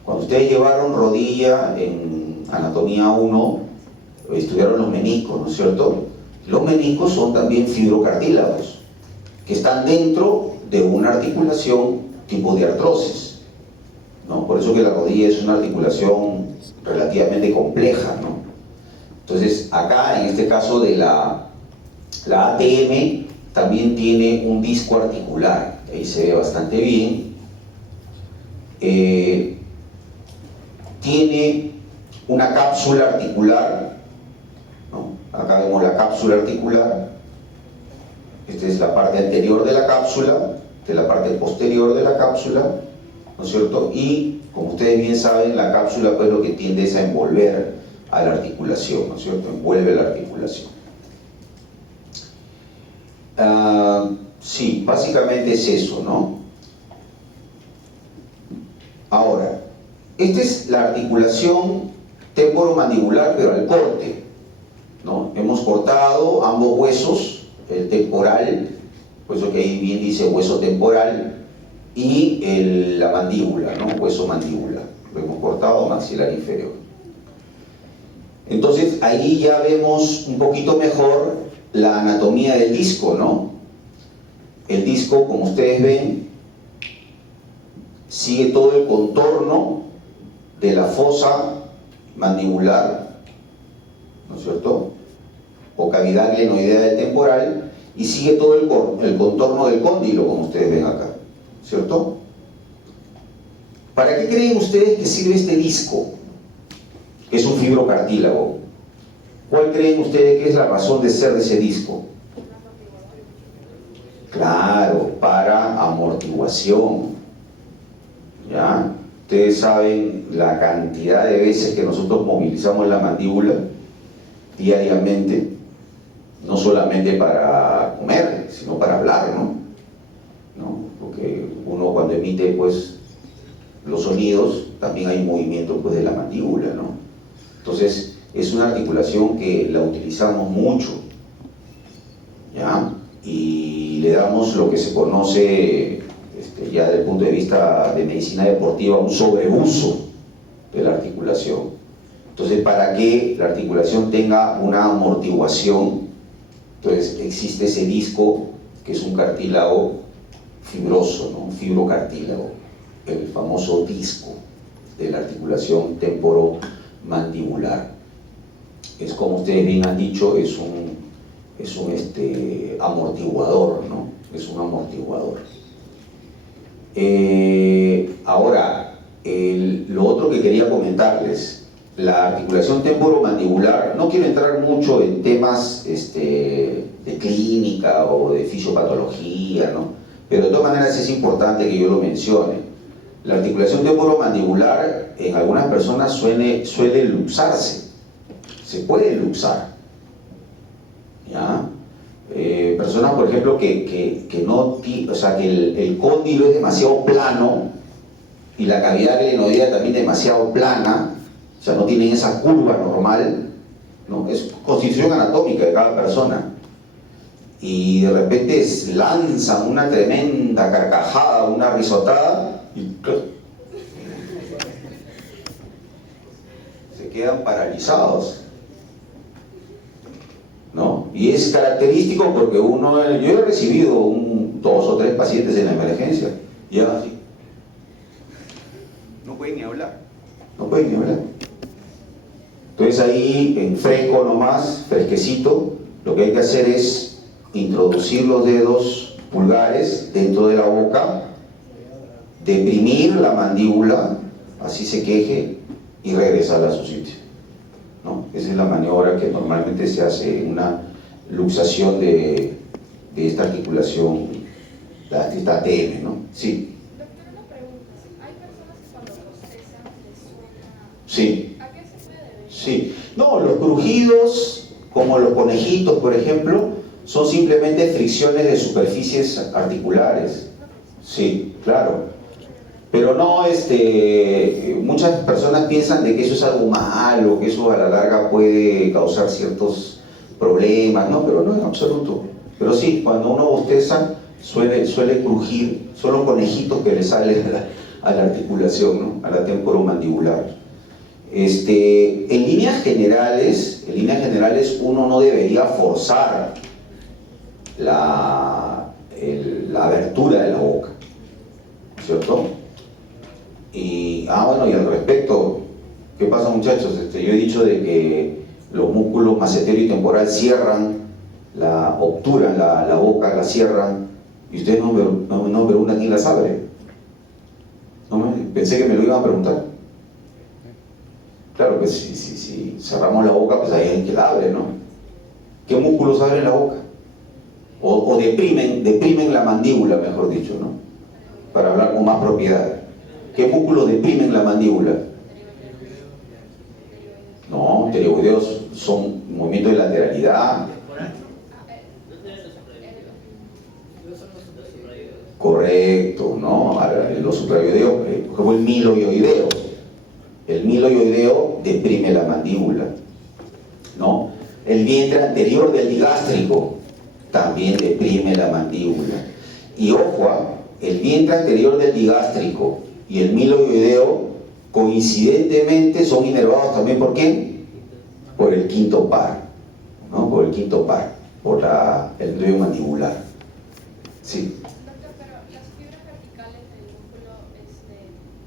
Cuando ustedes llevaron rodilla en anatomía 1, estudiaron los meniscos, ¿no es cierto? Los meniscos son también fibrocartílagos, que están dentro de una articulación tipo de artrosis, ¿no? Por eso que la rodilla es una articulación relativamente compleja, ¿no? Entonces, acá, en este caso de la ATM, también tiene un disco articular, ahí se ve bastante bien. Tiene una cápsula articular, ¿no? Acá vemos la cápsula articular. Esta es la parte anterior de la cápsula, esta es la parte posterior de la cápsula, ¿no es cierto? Y, como ustedes bien saben, la cápsula pues lo que tiende es a envolver a la articulación, ¿no es cierto? Envuelve la articulación. Sí, básicamente es eso, ¿no? Ahora, esta es la articulación temporomandibular, pero al corte, ¿no? Hemos cortado ambos huesos, el temporal, por eso que ahí bien dice hueso temporal, y la mandíbula, ¿no? Hueso mandíbula. Lo hemos cortado, maxilar inferior. Entonces, ahí ya vemos un poquito mejor la anatomía del disco, ¿no? El disco, como ustedes ven, sigue todo el contorno de la fosa mandibular, ¿no es cierto?, o cavidad glenoidea del temporal, y sigue todo el contorno del cóndilo, como ustedes ven acá, ¿cierto? ¿Para qué creen ustedes que sirve este disco? Es un fibrocartílago. ¿Cuál creen ustedes que es la razón de ser de ese disco? Claro, para amortiguación. ¿Ya? Ustedes saben la cantidad de veces que nosotros movilizamos la mandíbula diariamente, no solamente para comer, sino para hablar, ¿no? Porque uno cuando emite pues los sonidos, también hay movimiento pues de la mandíbula, ¿no? Entonces, es una articulación que la utilizamos mucho, ¿ya? Y le damos lo que se conoce ya desde el punto de vista de medicina deportiva, un sobreuso de la articulación. Entonces, para que la articulación tenga una amortiguación, entonces existe ese disco que es un cartílago fibroso, ¿no? Un fibrocartílago, el famoso disco de la articulación temporomandibular. Es, como ustedes bien han dicho, es un amortiguador, ¿no? Es un amortiguador. Ahora, lo otro que quería comentarles, la articulación temporomandibular, no quiero entrar mucho en temas de clínica o de fisiopatología, ¿no? Pero de todas maneras es importante que yo lo mencione. La articulación temporomandibular en algunas personas suele luxarse, se puede luxar, ¿ya? Personas, por ejemplo, que no, o sea, que el cóndilo es demasiado plano y la cavidad glenoidea también demasiado plana, o sea, no tienen esa curva normal, ¿no? Es constitución anatómica de cada persona. Y de repente lanzan una tremenda carcajada, una risotada y se quedan paralizados, ¿no? Y es característico porque yo he recibido 2 o 3 pacientes en la emergencia, ya así, no pueden ni hablar, no pueden ni hablar. Entonces ahí, en fresco nomás, fresquecito, lo que hay que hacer es introducir los dedos pulgares dentro de la boca, deprimir la mandíbula, así se queje, y regresar a su sitio, ¿no? Esa es la maniobra que normalmente se hace en una luxación de esta articulación, de esta ATM, ¿no? Sí. Doctor, una pregunta. Hay personas que cuando procesan les suena... Sí. ¿A qué se puede deber? Sí. No, los crujidos, como los conejitos, por ejemplo, son simplemente fricciones de superficies articulares. Sí, claro. Pero no, muchas personas piensan de que eso es algo malo, que eso a la larga puede causar ciertos problemas, ¿no? Pero no en absoluto. Pero sí, cuando uno bosteza, suele crujir, son los conejitos que le salen a la articulación, ¿no? A la temporomandibular. En líneas generales, uno no debería forzar la abertura de la boca, ¿cierto? Y bueno, y al respecto, ¿qué pasa, muchachos? Yo he dicho de que los músculos macetero y temporal cierran, obturan la boca, la cierran, y ustedes no me preguntan quién las abre. Pensé que me lo iban a preguntar. Claro, pues si cerramos la boca, pues hay alguien que la abre, ¿no? ¿Qué músculos abren la boca? O deprimen la mandíbula, mejor dicho, ¿no? Para hablar con más propiedad. ¿Qué músculos deprimen la mandíbula? No, pterygoideos son movimientos de lateralidad. Correcto, ¿no? Los suprayoideos, como el miloioideo. El miloioideo deprime la mandíbula, ¿no? El vientre anterior del digástrico también deprime la mandíbula. Y ojo, el vientre anterior del digástrico y el miloioideo coincidentemente son inervados también ¿por quién? Por el quinto par, ¿no? Por el quinto par, por el nervio mandibular. Sí. Doctor, pero las fibras verticales del músculo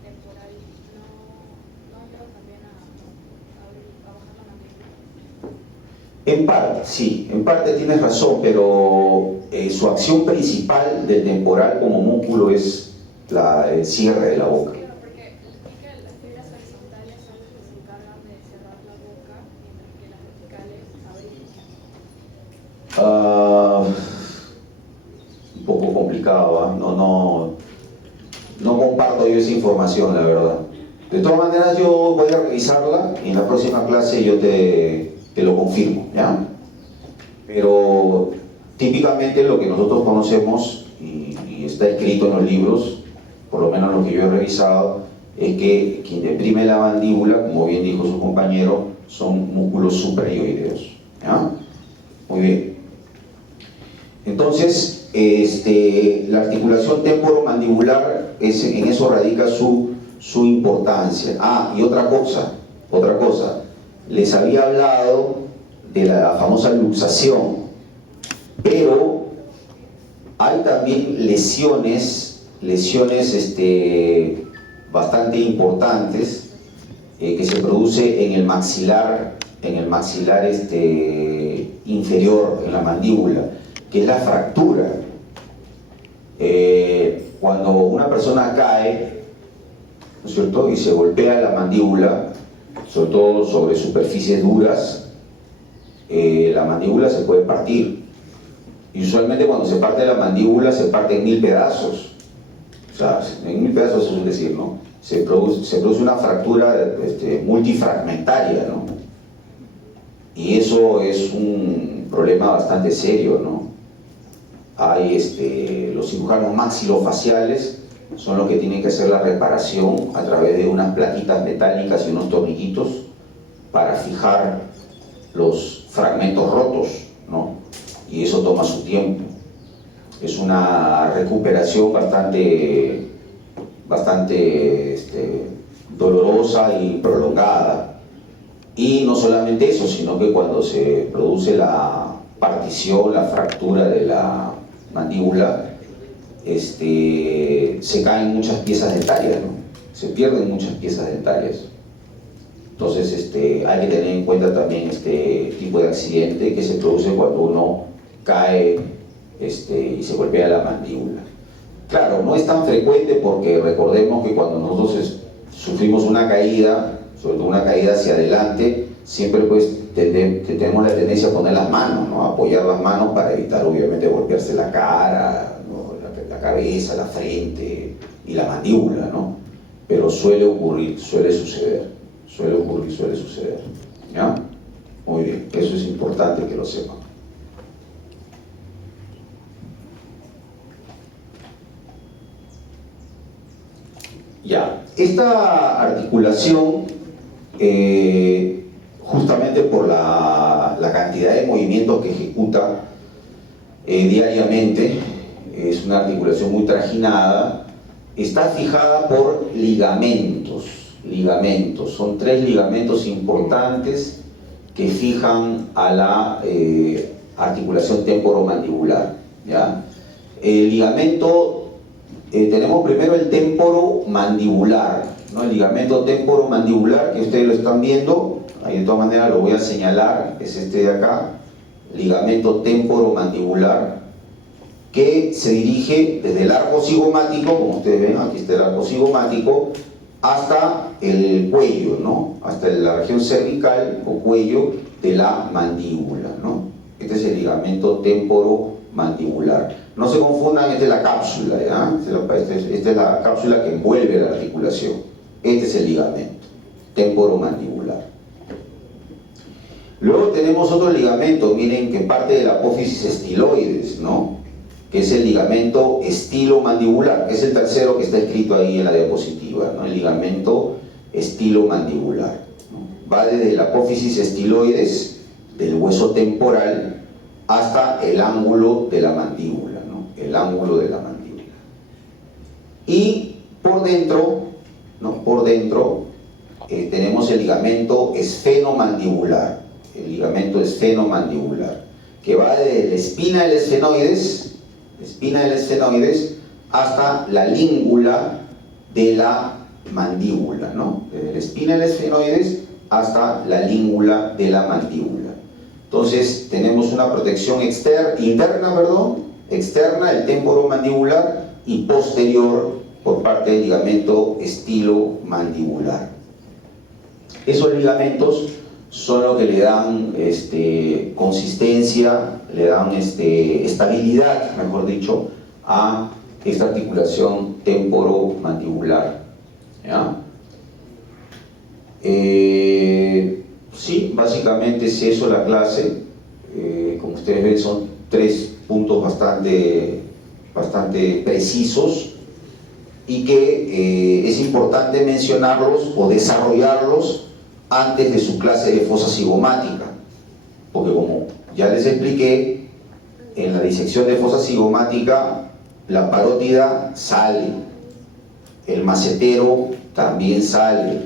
temporal no ayudan también a bajar la mandíbula. En parte, sí, en parte tienes razón, pero su acción principal del temporal como músculo es el cierre de la boca. Claro, porque las fibras horizontales son las que se encargan de cerrar Un poco complicado, ¿eh? No comparto yo esa información, la verdad. De todas maneras, yo voy a revisarla y en la próxima clase yo te lo confirmo, ¿ya? Pero típicamente lo que nosotros conocemos y está escrito en los libros, por lo menos lo que yo he revisado, es que quien deprime la mandíbula, como bien dijo su compañero, son músculos suprayoideos, ¿ya? Muy bien. Entonces, la articulación temporomandibular, en eso radica su importancia. Ah, y otra cosa, les había hablado de la famosa luxación, pero hay también lesiones bastante importantes que se produce en el maxilar inferior, en la mandíbula, que es la fractura. Cuando una persona cae, ¿no es cierto?, y se golpea la mandíbula, sobre todo sobre superficies duras, la mandíbula se puede partir. Y usualmente cuando se parte la mandíbula se parte en 1000 pedazos. O sea, en 1000 pedazos es decir, ¿no? Se produce una fractura multifragmentaria, ¿no? Y eso es un problema bastante serio, ¿no? Hay los cirujanos maxilofaciales son los que tienen que hacer la reparación a través de unas plaquitas metálicas y unos tornillitos para fijar los fragmentos rotos, ¿no? Y eso toma su tiempo. Es una recuperación bastante dolorosa y prolongada. Y no solamente eso, sino que cuando se produce la partición, la fractura de la mandíbula, se caen muchas piezas dentarias, ¿no? Se pierden muchas piezas dentarias. Entonces hay que tener en cuenta también este tipo de accidente que se produce cuando uno cae y se golpea la mandíbula. Claro, no es tan frecuente porque recordemos que cuando nosotros sufrimos una caída, sobre todo una caída hacia adelante, siempre pues tenemos la tendencia a poner las manos, ¿no? A apoyar las manos para evitar obviamente golpearse la cara, ¿no? La cabeza, la frente y la mandíbula, ¿no? Pero suele ocurrir, suele suceder, ¿ya? Muy bien, eso es importante que lo sepan. Ya, esta articulación, justamente por la cantidad de movimientos que ejecuta diariamente, es una articulación muy trajinada, está fijada por ligamentos. Son 3 ligamentos importantes que fijan a la articulación temporomandibular, ¿ya? El ligamento, tenemos primero el temporomandibular, ¿no? El ligamento temporomandibular, que ustedes lo están viendo, ahí de todas maneras lo voy a señalar, es este de acá, ligamento temporomandibular, que se dirige desde el arco cigomático, como ustedes ven, aquí está el arco cigomático, hasta el cuello, ¿no? Hasta la región cervical o cuello de la mandíbula, ¿no? Este es el ligamento temporomandibular. No se confundan, esta es la cápsula, ¿ya? Esta es la cápsula que envuelve la articulación. Este es el ligamento temporomandibular. Luego tenemos otro ligamento, miren, que parte de la apófisis estiloides, ¿no? Que es el ligamento estilomandibular, que es el tercero que está escrito ahí en la diapositiva, ¿no? El ligamento estilomandibular, ¿no? Va desde la apófisis estiloides del hueso temporal hasta el ángulo de la mandíbula, ¿no? El ángulo de la mandíbula. Y por dentro, ¿no? Por dentro tenemos el ligamento esfenomandibular, que va desde la espina del esfenoides hasta la língula de la mandíbula, ¿no? Desde la espina del esfenoides hasta la língula de la mandíbula. Entonces tenemos una protección externa, el temporomandibular, y posterior por parte del ligamento estilomandibular. Esos ligamentos son lo que le dan consistencia, le dan estabilidad, mejor dicho, a esta articulación temporomandibular. ¿Ya? Sí, básicamente es eso la clase. Como ustedes ven, son 3 puntos bastante precisos y que es importante mencionarlos o desarrollarlos antes de su clase de fosa cigomática, porque como ya les expliqué, en la disección de fosa cigomática la parótida sale, el macetero también sale,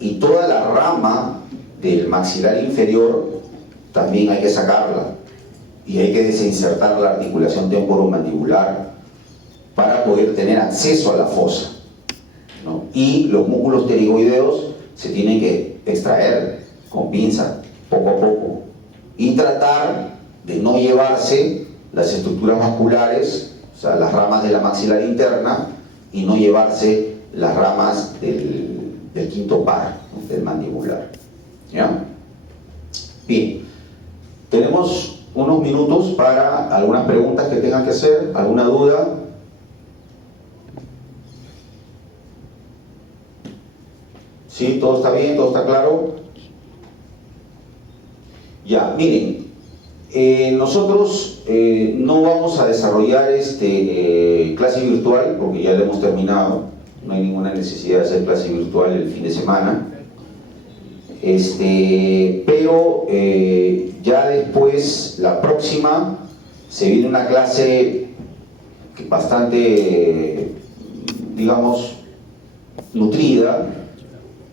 y toda la rama del maxilar inferior también hay que sacarla, y hay que desinsertar la articulación temporomandibular para poder tener acceso a la fosa, ¿no? Y los músculos pterigoideos se tienen que extraer con pinza, poco a poco, y tratar de no llevarse las estructuras vasculares, o sea, las ramas de la maxilar interna, y no llevarse las ramas del quinto par, ¿no? Del mandibular. ¿Ya? Bien, tenemos unos minutos para algunas preguntas que tengan que hacer, alguna duda. ¿Sí? ¿Todo está bien? ¿Todo está claro? Ya, miren, nosotros no vamos a desarrollar clase virtual porque ya lo hemos terminado, no hay ninguna necesidad de hacer clase virtual el fin de semana, pero ya después, la próxima, se viene una clase bastante, digamos, nutrida,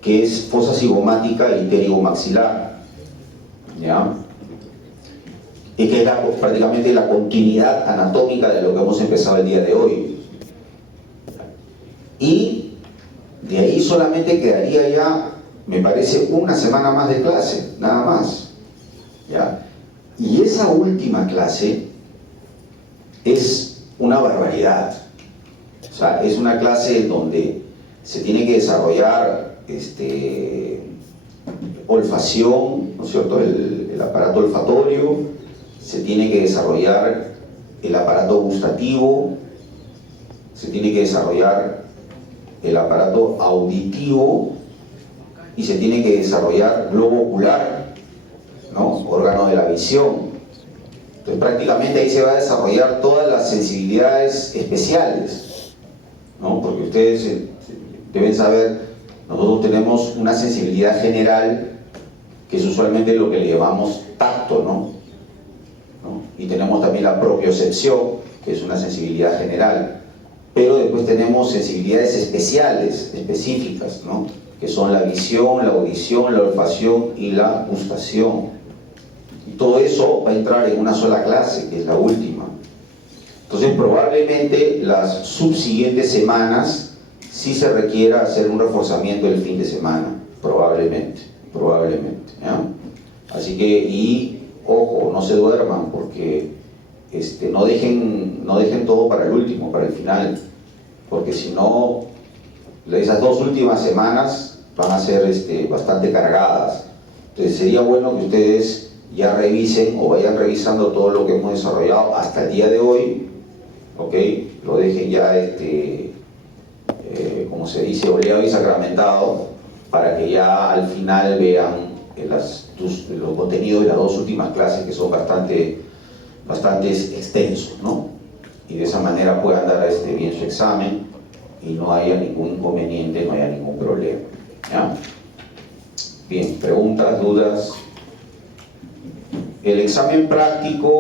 que es fosa cigomática y pterigomaxilar, ¿ya? Y que es prácticamente la continuidad anatómica de lo que hemos empezado el día de hoy. Y de ahí solamente quedaría ya, me parece, una semana más de clase, nada más, ¿ya? Y esa última clase es una barbaridad. O sea, es una clase donde se tiene que desarrollar olfacción, ¿no es cierto?, el aparato olfatorio, se tiene que desarrollar el aparato gustativo, se tiene que desarrollar el aparato auditivo y se tiene que desarrollar globo ocular, ¿no?, órgano de la visión. Entonces prácticamente ahí se va a desarrollar todas las sensibilidades especiales, ¿no?, porque ustedes deben saber, nosotros tenemos una sensibilidad general que es usualmente lo que le llamamos tacto, ¿no? Y tenemos también la propiocepción, que es una sensibilidad general, pero después tenemos sensibilidades especiales, específicas, ¿no?, que son la visión, la audición, la olfacción y la gustación. Y todo eso va a entrar en una sola clase, que es la última. Entonces probablemente las subsiguientes semanas sí se requiera hacer un reforzamiento el fin de semana, probablemente, ¿ya? Así que, y ojo, no se duerman, porque no dejen todo para el último, para el final, porque si no, esas 2 últimas semanas van a ser bastante cargadas. Entonces sería bueno que ustedes ya revisen o vayan revisando todo lo que hemos desarrollado hasta el día de hoy, ¿ok? Lo dejen ya como se dice, oleado y sacramentado, para que ya al final vean los contenidos de las 2 últimas clases, que son bastante extensos, ¿no? Y de esa manera puedan dar bien su examen y no haya ningún inconveniente, no haya ningún problema, ¿ya? Bien, preguntas, dudas. El examen práctico